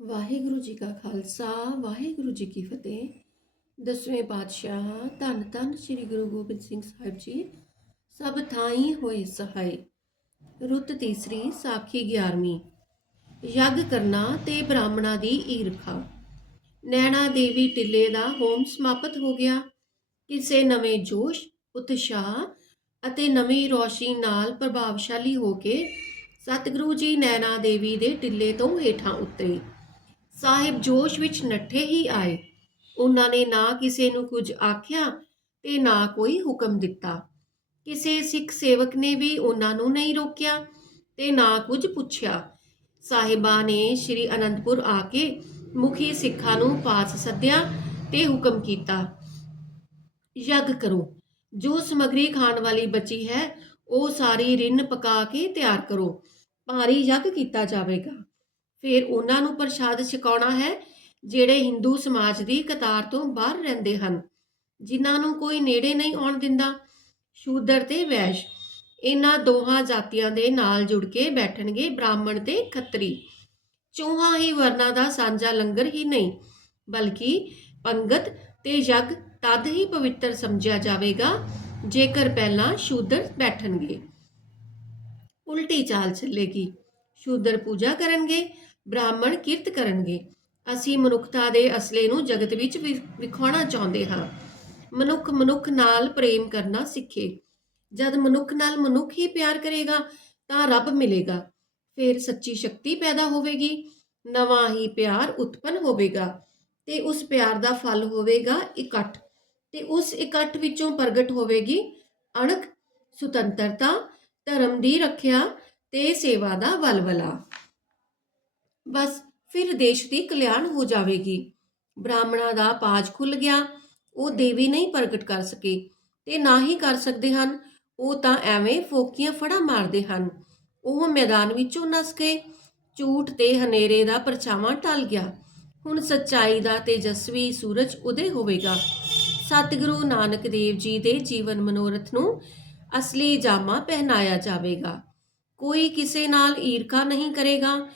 ਵਾਹਿਗੁਰੂ ਜੀ ਕਾ ਖਾਲਸਾ, ਵਾਹਿਗੁਰੂ ਜੀ ਕੀ ਫਤਿਹ। ਦਸਵੇਂ ਪਾਤਸ਼ਾਹ, ਧੰਨ ਧੰਨ ਸ੍ਰੀ ਗੁਰੂ ਗੋਬਿੰਦ ਸਿੰਘ ਸਾਹਿਬ ਜੀ, ਸਭ ਥਾਈ ਹੋਏ ਸਹਾਈ। ਰੁੱਤ ਤੀਸਰੀ, ਸਾਖੀ 11ਵੀਂ ਯੱਗ ਕਰਨਾ ਤੇ ਬ੍ਰਾਹਮਣਾ ਦੀ ਈਰਖਾ ਨੈਣਾ ਦੇਵੀ ਟਿੱਲੇ ਦਾ ਹੋਮ ਸਮਾਪਤ ਹੋ ਗਿਆ। ਕਿਸੇ ਨਵੇਂ ਜੋਸ਼, ਉਤਸ਼ਾਹ ਅਤੇ ਨਵੀਂ ਰੋਸ਼ਨੀ ਨਾਲ ਪ੍ਰਭਾਵਸ਼ਾਲੀ ਹੋ ਕੇ ਸਤਿਗੁਰੂ ਜੀ ਨੈਣਾ ਦੇਵੀ ਦੇ ਟਿੱਲੇ ਤੋਂ ਹੇਠਾਂ ਉਤਰੇ। ਸਾਹਿਬ ਜੋਸ਼ ਵਿੱਚ ਨੱਠੇ ਹੀ ਆਏ। ਉਹਨਾਂ ਨੇ ਨਾ ਕਿਸੇ ਨੂੰ ਕੁਝ ਆਖਿਆ ਤੇ ਨਾ ਕੋਈ ਹੁਕਮ ਦਿੱਤਾ। ਕਿਸੇ ਸਿੱਖ ਸੇਵਕ ਨੇ ਵੀ ਉਹਨਾਂ ਨੂੰ ਨਹੀਂ ਰੋਕਿਆ ਤੇ ਨਾ ਕੁਝ ਪੁੱਛਿਆ। ਸਾਹਿਬਾਂ ਨੇ ਸ੍ਰੀ ਅਨੰਦਪੁਰ ਆ ਕੇ ਮੁਖੀ ਸਿੱਖਾਂ ਨੂੰ ਪਾਸ ਸੱਦਿਆ ਤੇ ਹੁਕਮ ਕੀਤਾ। ਯੱਗ ਕਰੋ। ਜੋ ਸਮਗਰੀ ਖਾਣ ਵਾਲੀ ਬਚੀ ਹੈ, ਉਹ ਸਾਰੀ ਰਿੰਨ ਪਕਾ ਕੇ ਤਿਆਰ ਕਰੋ। ਭਾਰੀ ਯੱਗ ਕੀਤਾ ਜਾਵੇਗਾ। ਫਿਰ ਉਹਨਾਂ ਨੂੰ ਪ੍ਰਸ਼ਾਦ ਛਕਾਉਣਾ ਹੈ, ਜਿਹੜੇ ਹਿੰਦੂ ਸਮਾਜ ਦੀ ਕਤਾਰ ਤੋਂ ਬਾਹਰ ਰਹਿੰਦੇ ਹਨ। ਜਿਨ੍ਹਾਂ ਨੂੰ ਕੋਈ ਨੇੜੇ ਨਹੀਂ ਆਉਣ ਦਿੰਦਾ, ਸ਼ੂਦਰ ਤੇ ਵੈਸ਼। ਇਹਨਾਂ ਦੋਹਾਂ ਜਾਤੀਆਂ ਦੇ ਨਾਲ ਜੁੜ ਕੇ ਬੈਠਣਗੇ ਬ੍ਰਾਹਮਣ ਤੇ ਖੱਤਰੀ। ਚੌਹਾਂ ਹੀ ਵਰਨਾ ਦਾ ਸਾਂਝਾ ਲੰਗਰ ਹੀ ਨਹੀਂ, ਬਲਕਿ ਪੰਗਤ ਤੇ ਯੱਗ ਤਦ ਹੀ ਪਵਿੱਤਰ ਸਮਝਿਆ ਜਾਵੇਗਾ, ਜੇਕਰ ਪਹਿਲਾਂ ਸ਼ੂਦਰ ਬੈਠਣਗੇ। ਉਲਟੀ ਚਾਲ ਚੱਲੇਗੀ। ਸ਼ੂਦਰ ਪੂਜਾ ਕਰਨਗੇ ਬ੍ਰਾਹਮਣ ਕਿਰਤ ਕਰਨਗੇ। ਅਸੀਂ ਮਨੁੱਖਤਾ ਦੇ ਅਸਲੇ ਨੂੰ ਜਗਤ ਵਿੱਚ ਵਿਖਾਉਣਾ ਚਾਹੁੰਦੇ ਹਾਂ। ਮਨੁੱਖ ਮਨੁੱਖ ਨਾਲ ਪ੍ਰੇਮ ਕਰਨਾ ਸਿੱਖੇ। ਜਦ ਮਨੁੱਖ ਨਾਲ ਮਨੁੱਖ ਹੀ ਪਿਆਰ ਕਰੇਗਾ, ਤਾਂ ਰੱਬ ਮਿਲੇਗਾ। ਫਿਰ ਸੱਚੀ ਸ਼ਕਤੀ ਪੈਦਾ ਹੋਵੇਗੀ, ਨਵਾਂ ਹੀ ਪਿਆਰ ਉਤਪਨ ਹੋਵੇਗਾ। ਤੇ ਉਸ ਪਿਆਰ ਦਾ ਫਲ ਹੋਵੇਗਾ ਇਕੱਠ। ਤੇ ਉਸ ਇਕੱਠ ਵਿੱਚੋਂ ਪ੍ਰਗਟ ਹੋਵੇਗੀ ਅਣਖ, ਸੁਤੰਤਰਤਾ, ਧਰਮ ਦੀ ਰੱਖਿਆ ਤੇ ਸੇਵਾ ਦਾ ਵਲਵਲਾ। ਬਸ ਫਿਰ ਦੇਸ਼ ਦੀ ਕਲਿਆਣ ਹੋ ਜਾਵੇਗੀ। ਬ੍ਰਾਹਮਣਾਂ ਦਾ ਪਾਜ ਖੁੱਲ ਗਿਆ, ਉਹ ਦੇਵੀ ਨਹੀਂ ਪ੍ਰਗਟ ਕਰ ਸਕੇ ਤੇ ਨਾ ਹੀ ਕਰ ਸਕਦੇ ਹਨ। ਉਹ ਤਾਂ ਐਵੇਂ ਫੋਕੀਆਂ ਫੜਾ ਮਾਰਦੇ ਹਨ। ਉਹ ਮੈਦਾਨ ਵਿੱਚੋਂ ਨਸ ਗਏ, ਝੂਠ ਤੇ ਹਨੇਰੇ ਦਾ ਪਰਛਾਵਾਂ ਟਲ ਗਿਆ। ਹੁਣ ਸੱਚਾਈ ਦਾ ਤੇਜਸਵੀ ਸੂਰਜ ਉਦੇ ਹੋਵੇਗਾ। ਸਤਿਗੁਰੂ ਨਾਨਕ ਦੇਵ ਜੀ ਦੇ ਜੀਵਨ ਮਨੋਰਥ ਨੂੰ ਅਸਲੀ ਜਾਮਾ ਪਹਿਨਾਇਆ ਜਾਵੇਗਾ। ਕੋਈ ਕਿਸੇ ਨਾਲ ਈਰਖਾ ਨਹੀਂ ਕਰੇਗਾ।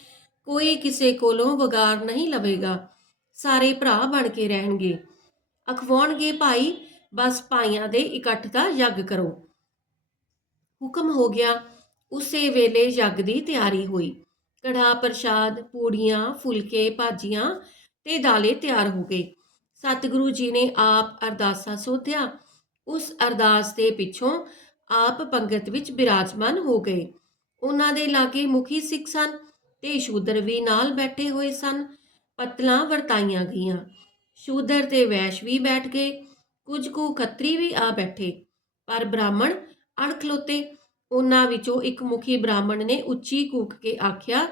ਕੋਈ ਕਿਸੇ ਕੋਲੋਂ ਵਗਾਰ ਨਹੀਂ ਲਵੇਗਾ। ਸਾਰੇ ਭਰਾ ਬਣ ਕੇ ਰਹਿਣਗੇ। ਅਖਵਾਉਣਗੇ, ਭਾਈ, ਬਸ ਭਾਈਆਂ ਦੇ ਇਕੱਠ ਦਾ ਯੱਗ ਕਰੋ। ਹੁਕਮ ਹੋ ਗਿਆ। ਉਸੇ ਵੇਲੇ ਯੱਗ ਦੀ ਤਿਆਰੀ ਹੋਈ। ਕੜਾ ਪ੍ਰਸ਼ਾਦ, ਪੂੜੀਆਂ, ਫੁਲਕੇ, ਭਾਜੀਆਂ ਤੇ ਦਾਲੇ ਤਿਆਰ ਹੋ ਗਏ। ਸਤਿਗੁਰੂ ਜੀ ਨੇ ਆਪ ਅਰਦਾਸਾ ਸੋਧਿਆ। ਉਸ ਅਰਦਾਸ ਦੇ ਪਿੱਛੋਂ ਆਪ ਪੰਗਤ ਵਿੱਚ ਬਿਰਾਜਮਾਨ ਹੋ ਗਏ। ਉਹਨਾਂ ਦੇ ਲਾਗੇ ਮੁਖੀ ਸਿੱਖ ਸਨ। ਤੇ ਸ਼ੂਦਰ ਵੀ ਨਾਲ ਬੈਠੇ ਹੋਏ ਸਨ। ਪਤਲਾਂ ਵਰਤਾਈਆਂ ਗਈਆਂ। ਸ਼ੂਦਰ ਤੇ ਵੈਸ਼ ਵੀ ਬੈਠ ਗਏ। ਕੁਝ ਕੁ ਖੱਤਰੀ ਵੀ ਆ ਬੈਠੇ। ਪਰ ਬ੍ਰਾਹਮਣ ਅਣਖਲੋਤੇ, ਉਹਨਾਂ ਵਿੱਚੋਂ ਇੱਕ ਮੁਖੀ ਬ੍ਰਾਹਮਣ ਨੇ ਉੱਚੀ ਕੂਕ ਕੇ ਆਖਿਆ,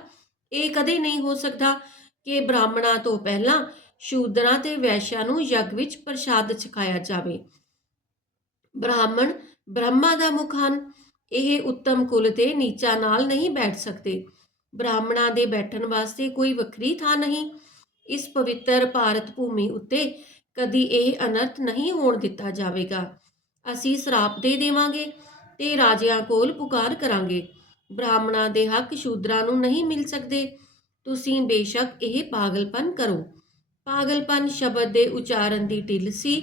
ਇਹ ਕਦੇ ਨਹੀਂ ਹੋ ਸਕਦਾ ਕਿ ਬ੍ਰਾਹਮਣਾਂ ਤੋਂ ਪਹਿਲਾਂ ਸ਼ੂਦਰਾਂ ਤੇ ਵੈਸ਼ਿਆਂ ਨੂੰ ਯੱਗ ਵਿੱਚ ਪ੍ਰਸ਼ਾਦ ਛਕਾਇਆ ਜਾਵੇ। ਬ੍ਰਾਹਮਣ ਬ੍ਰਹਮਾ ਦਾ ਮੁਖ ਹਨ। ਇਹ ਉੱਤਮ ਕੁਲ ਤੇ ਨੀਚਾ ਨਾਲ ਨਹੀਂ ਬੈਠ ਸਕਦੇ। ਬ੍ਰਾਹਮਣਾਂ ਦੇ ਬੈਠਣ ਵਾਸਤੇ ਕੋਈ ਵੱਖਰੀ ਥਾਂ ਨਹੀਂ। ਇਸ ਪਵਿੱਤਰ ਭਾਰਤ ਭੂਮੀ ਉੱਤੇ ਕਦੀ ਇਹ ਅਨਰਥ ਨਹੀਂ ਹੋਣ ਦਿੱਤਾ ਜਾਵੇਗਾ। ਅਸੀਂ ਸਰਾਪ ਦੇ ਦੇਵਾਂਗੇ ਤੇ ਰਾਜਿਆਂ ਕੋਲ ਪੁਕਾਰ ਕਰਾਂਗੇ। ਬ੍ਰਾਹਮਣਾਂ ਦੇ ਹੱਕ ਸ਼ੂਦਰਾਂ ਨੂੰ ਨਹੀਂ ਮਿਲ ਸਕਦੇ। ਤੁਸੀਂ ਬੇਸ਼ੱਕ ਇਹ ਪਾਗਲਪਨ ਕਰੋ। ਪਾਗਲਪਨ ਸ਼ਬਦ ਦੇ ਉਚਾਰਨ ਦੀ ਢਿੱਲ ਸੀ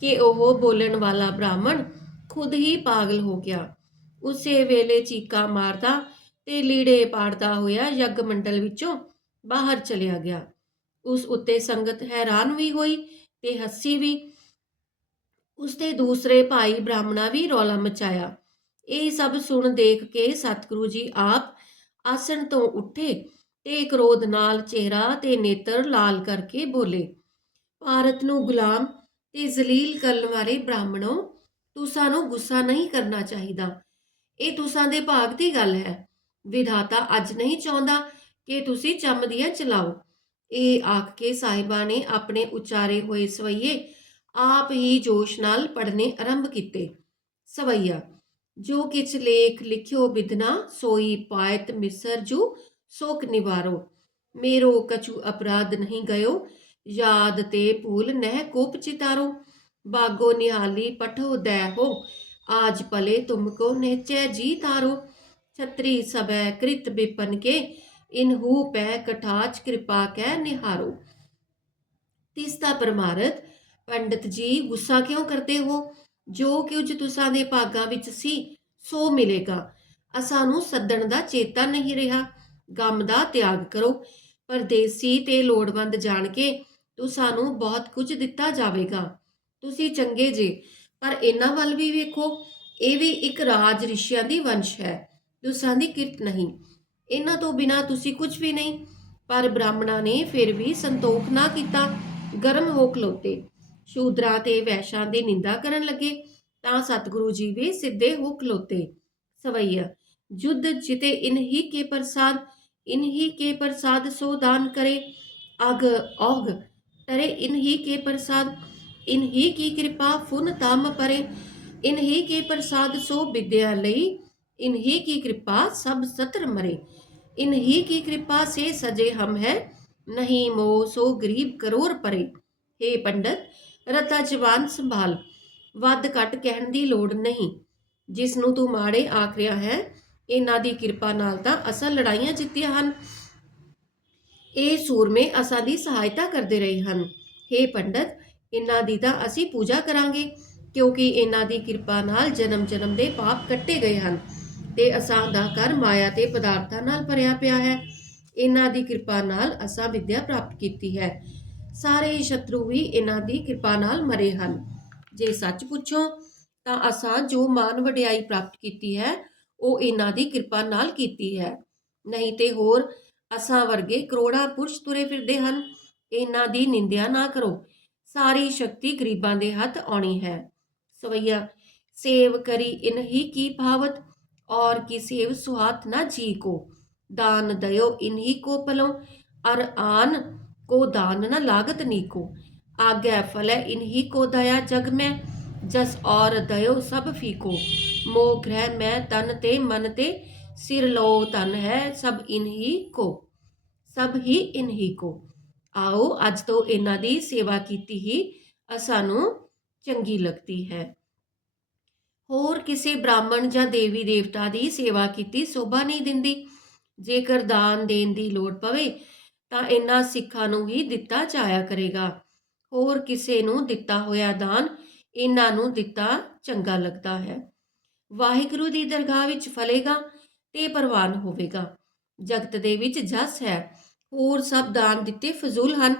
ਕਿ ਉਹ ਬੋਲਣ ਵਾਲਾ ਬ੍ਰਾਹਮਣ ਖੁਦ ਹੀ ਪਾਗਲ ਹੋ ਗਿਆ। ਉਸੇ ਵੇਲੇ ਚੀਕਾ ਮਾਰਦਾ ਤੇ ਲੀੜੇ ਪਾੜਦਾ ਹੋਇਆ ਯੱਗ ਮੰਡਲ ਵਿੱਚੋਂ ਬਾਹਰ ਚਲਿਆ ਗਿਆ। ਉਸ ਉੱਤੇ ਸੰਗਤ ਹੈਰਾਨ ਵੀ ਹੋਈ ਤੇ ਹੱਸੀ ਵੀ। ਉਸਦੇ ਦੂਸਰੇ ਭਾਈ ਬ੍ਰਾਹਮਣਾ ਵੀ ਰੌਲਾ ਮਚਾਇਆ। ਇਹ ਸਭ ਸੁਣ ਦੇਖ ਕੇ ਸਤਿਗੁਰੂ ਜੀ ਆਪ ਆਸਣ ਤੋਂ ਉੱਠੇ ਤੇ ਕ੍ਰੋਧ ਨਾਲ ਚਿਹਰਾ ਤੇ ਨੇਤਰ ਲਾਲ ਕਰਕੇ ਬੋਲੇ, ਭਾਰਤ ਨੂੰ ਗੁਲਾਮ ਤੇ ਜ਼ਲੀਲ ਕਰਨ ਵਾਲੇ ਬ੍ਰਾਹਮਣੋ, ਤੁਸਾਂ ਨੂੰ ਗੁੱਸਾ ਨਹੀਂ ਕਰਨਾ ਚਾਹੀਦਾ। ਇਹ ਤੁਸਾਂ ਦੇ ਭਾਗ ਦੀ ਗੱਲ ਹੈ। ਵਿਧਾਤਾ ਅੱਜ ਨਹੀਂ ਚਾਹੁੰਦਾ ਕਿ ਤੁਸੀਂ ਚੰਮਦੀਆਂ ਚਲਾਓ। ਇਹ ਆਖ ਕੇ ਸਾਹਿਬਾਂ ਨੇ ਆਪਣੇ ਉਚਾਰੇ ਹੋਏ ਸਵਈਏ ਆਪ ਹੀ ਜੋਸ਼ ਨਾਲ ਪੜਨੇ ਆਰੰਭ ਕੀਤੇ। ਸਵਈਆ, ਜੋ ਕਿਛ ਲੇਖ ਲਿਖਿਓ ਬਿਦਨਾ ਸੋਈ ਪਾਇਤ ਮਿਸਰ ਜੂ ਸੋਕ ਨਿਵਾਰੋ। ਮੇਰੋ ਕਛੂ ਅਪਰਾਧ ਨਹੀਂ ਗਇਓ, ਯਾਦ ਤੇ ਭੂਲ ਨਹਿ ਕੋਪ ਚਿਤਾਰੋ। ਬਾਗੋ ਨਿਹਾਲੀ ਪਠੋ ਦੈ ਹੋ, ਆਜ ਪਲੇ ਤੁਮਕੋ ਨਿਹਚੈ ਜੀ ਤਾਰੋ। ਛਤਰੀ ਸਬੈ ਕ੍ਰਿਤ ਬਿਪਨ ਕੇ ਇਨਹੂ ਪੈ ਕਟਾਚ ਕਿਰਪਾ ਕੈ ਨਿਹਾਰੋ। ਤਿਸ ਦਾ ਪਰਮਾਰਥ ਜੀ ਗੁੱਸਾ ਕਿਉਂ ਕਰਦੇ ਹੋ? ਜੋ ਕੁਝ ਤੁਸਾਂ ਦੇ ਭਾਗਾਂ ਵਿੱਚ ਸੀ, ਸੋ ਮਿਲੇਗਾ। ਅਸਾਂ ਨੂੰ ਸੱਦਣ ਦਾ ਚੇਤਾ ਨਹੀਂ ਰਿਹਾ। ਗਮ ਦਾ ਤਿਆਗ ਕਰੋ। ਪਰਦੇਸੀ ਤੇ ਲੋੜਵੰਦ ਜਾਣ ਕੇ ਤੁਸਾਂ ਨੂੰ ਬਹੁਤ ਕੁਝ ਦਿੱਤਾ ਜਾਵੇਗਾ। ਤੁਸੀਂ ਚੰਗੇ ਜੇ, ਪਰ ਇਹਨਾਂ ਵੱਲ ਵੀ ਵੇਖੋ। ਇਹ ਵੀ ਇੱਕ ਰਾਜ ਰਿਸ਼ੀਆਂ ਦੀ ਵੰਸ਼ ਹੈ। ਤੁਸਾਂ ਦੀ ਕਿਰਤ ਨਹੀਂ। ਇਹਨਾਂ ਤੋਂ ਬਿਨਾ ਤੁਸੀਂ ਕੁਝ ਵੀ ਨਹੀਂ। ਪਰ ਬ੍ਰਾਹਮਣਾ ਨੇ ਫਿਰ ਵੀ ਸੰਤੋਖ ਨਾ ਕੀਤਾ। ਗਰਮ ਹੋ ਖਲੋਤੇ। ਸ਼ੂਦਰਾ ਤੇ ਵੈਸ਼ਾਂ ਦੀ ਨਿੰਦਾ ਕਰਨ ਲੱਗੇ ਤਾਂ ਸਤਿਗੁਰੂ ਜੀ ਵੀ ਸਿੱਧੇ ਹੋ ਖਲੋਤੇ। ਸਵਈਆ ਜੁਦ ਜਿਤੇ ਇਨਹੀ ਕੇ ਪ੍ਰਸਾਦ, ਇਨਹੀ ਕੇ ਪ੍ਰਸਾਦ ਸੋ ਦਾਨ ਕਰੇ। ਅਗ ਔਗ, ਤਰੇ ਇਨਹੀ ਕੇ ਪ੍ਰਸਾਦ, ਇਨਹੀ ਕੀ ਕਿਰਪਾ ਫੁਨ ਤਾਮ ਪਰੇ ਇਨਹੀ ਕੇ ਪ੍ਰਸਾਦ ਸੋ ਵਿਦਿਆ ਲਈ इन्हीं की कृपा सब सत्र मरे इन्हीं की कृपा से सजे हम है नहीं मोह सो गरीब करोड़ परे हे पंडित ਰਤਾ ਜਵਾਨ ਸੰਭਾਲ ਵੱਧ ਘੱਟ ਕਹਿਣ ਦੀ ਲੋੜ ਨਹੀਂ ਜਿਸ ਨੂੰ ਤੂੰ ਮਾੜੇ ਆਖ ਰਿਹਾ ਹੈ ਇਹਨਾਂ ਦੀ ਕਿਰਪਾ ਨਾਲ ਤਾਂ ਅਸਾਂ ਲੜਾਈਆਂ ਜਿੱਤੀਆਂ ਹਨ ਇਹ ਸੂਰਮੇ ਅਸਾਂ ਦੀ ਸਹਾਇਤਾ ਕਰਦੇ ਰਹੇ ਹਨ हे ਪੰਡਤ ਇਹਨਾਂ ਦੀ ਤਾਂ ਅਸੀਂ ਪੂਜਾ ਕਰਾਂਗੇ ਕਿਉਂਕਿ ਇਹਨਾਂ ਦੀ ਕਿਰਪਾ ਨਾਲ ਜਨਮ ਜਨਮ ਦੇ ਪਾਪ ਕੱਟੇ ਗਏ ਹਨ ਤੇ ਅਸਾਂ ਦਾ ਘਰ ਮਾਇਆ ਤੇ ਪਦਾਰਥਾਂ ਨਾਲ ਭਰਿਆ ਪਿਆ ਹੈ। ਇਹਨਾਂ ਦੀ ਕਿਰਪਾ ਨਾਲ ਅਸਾਂ ਵਿਦਿਆ ਪ੍ਰਾਪਤ ਕੀਤੀ ਹੈ। ਸਾਰੇ ਸ਼ਤਰੂ ਵੀ ਇਹਨਾਂ ਦੀ ਕਿਰਪਾ ਨਾਲ ਮਰੇ ਹਨ। ਜੇ ਸੱਚ ਪੁੱਛੋ, ਤਾਂ ਅਸਾਂ ਜੋ ਮਾਨ ਵਡਿਆਈ ਪ੍ਰਾਪਤ ਕੀਤੀ ਹੈ, ਉਹ ਇਹਨਾਂ ਦੀ ਕਿਰਪਾ ਨਾਲ ਕੀਤੀ ਹੈ। ਨਹੀਂ ਤੇ ਹੋਰ, ਅਸਾਂ ਵਰਗੇ ਕਰੋੜਾਂ ਪੁਰਸ਼ ਤੁਰੇ ਫਿਰਦੇ ਹਨ। ਇਹਨਾਂ ਦੀ ਨਿੰਦਿਆ ਨਾ ਕਰੋ। ਸਾਰੀ ਸ਼ਕਤੀ ਗਰੀਬਾਂ ਦੇ ਹੱਥ ਆਉਣੀ ਹੈ। ਸਵਈਆ, ਸੇਵ ਕਰੀ ਇਨਹੀ ਕੀ ਭਾਵਤ। और की सेव सुहात न जी को दान दयो इन्हीं को पलो अर आन को दान न लागत नीको आज्ञा फल इन्हीं को दया जग में जस और दयो सब फीको मोह ग्रह में तन ते मन ते सिर लो तन है सब इन्हीं को ਸਭ ਹੀ ਇਨਹੀ ਕੋ ਆਓ ਅੱਜ ਤੋਂ ਇਹਨਾਂ ਦੀ ਸੇਵਾ ਕੀਤੀ ਹੀ ਅਸਾਂ ਨੂੰ ਚੰਗੀ ਲੱਗਦੀ ਹੈ ਹੋਰ ਕਿਸੇ ਬ੍ਰਾਹਮਣ ਜਾਂ ਦੇਵੀ ਦੇਵਤਾ ਦੀ ਸੇਵਾ ਕੀਤੀ, ਸੋਭਾ ਨਹੀਂ ਦਿੰਦੀ। ਜੇਕਰ ਦਾਨ ਦੇਣ ਦੀ ਲੋੜ ਪਵੇ, ਤਾਂ ਇਹਨਾਂ ਸਿੱਖਾਂ ਨੂੰ ਹੀ ਦਿੱਤਾ ਜਾਇਆ ਕਰੇਗਾ। ਹੋਰ ਕਿਸੇ ਨੂੰ ਦਿੱਤਾ ਹੋਇਆ ਦਾਨ, ਇਹਨਾਂ ਨੂੰ ਦਿੱਤਾ ਚੰਗਾ ਲੱਗਦਾ ਹੈ। ਵਾਹਿਗੁਰੂ ਦੀ ਦਰਗਾਹ ਵਿੱਚ ਫਲੇਗਾ ਤੇ ਪ੍ਰਵਾਨ ਹੋਵੇਗਾ। ਜਗਤ ਦੇ ਵਿੱਚ ਜਸ ਹੈ। ਹੋਰ ਸਭ ਦਾਨ ਦਿੱਤੇ ਫਜ਼ੂਲ ਹਨ।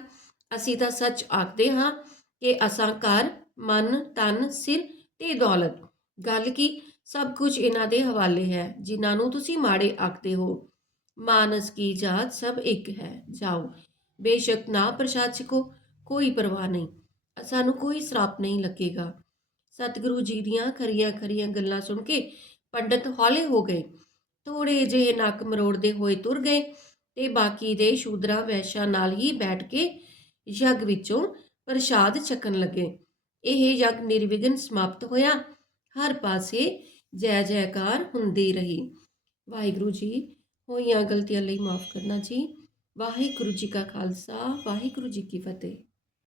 ਅਸੀਂ ਤਾਂ ਸੱਚ ਆਖਦੇ ਹਾਂ ਕਿ ਅਸਾਂ ਘਰ, ਮਨ, ਤਨ, ਸਿਰ ਤੇ ਦੌਲਤ ਗੱਲ ਕੀ? ਸਭ ਕੁਝ ਇਹਨਾਂ ਦੇ ਹਵਾਲੇ ਹੈ, ਜਿਨ੍ਹਾਂ ਨੂੰ ਤੁਸੀਂ ਮਾੜੇ ਆਖਦੇ ਹੋ। ਮਾਨਸ ਕੀ ਜਾਤ ਸਭ ਇੱਕ ਹੈ, ਜਾਓ। ਬੇਸ਼ੱਕ ਨਾ ਪ੍ਰਸ਼ਾਦ ਛਕੋ ਕੋਈ ਪਰਵਾਹ ਨਹੀਂ, ਸਾਨੂੰ ਕੋਈ ਸਰਾਪ ਨਹੀਂ ਲੱਗੇਗਾ। ਸਤਿਗੁਰੂ ਜੀ ਦੀਆਂ ਖਰੀਆਂ ਖਰੀਆਂ ਗੱਲਾਂ ਸੁਣ ਕੇ ਪੰਡਤ ਹੌਲੇ ਹੋ ਗਏ। ਥੋੜੇ ਜਿਹੇ ਨੱਕ ਮਰੋੜਦੇ ਹੋਏ ਤੁਰ ਗਏ ਤੇ ਬਾਕੀ ਦੇ ਸ਼ੂਦਰਾ ਵੈਸ਼ਾਂ ਨਾਲ ਹੀ ਬੈਠ ਕੇ ਯਗ ਵਿੱਚੋਂ ਪ੍ਰਸ਼ਾਦ ਛਕਣ ਲੱਗੇ। ਇਹ ਯੱਗ ਨਿਰਵਿਘਨ ਸਮਾਪਤ ਹੋਇਆ। ਹਰ ਪਾਸੇ ਜੈ ਜੈਕਾਰ ਹੁੰਦੀ ਰਹੀ। ਵਾਹਿਗੁਰੂ ਜੀ, ਹੋਈਆਂ ਗਲਤੀਆਂ ਲਈ ਮਾਫ ਕਰਨਾ ਜੀ। ਵਾਹਿਗੁਰੂ ਜੀ ਕਾ ਖਾਲਸਾ, ਵਾਹਿਗੁਰੂ ਜੀ ਕੀ ਫਤਿਹ।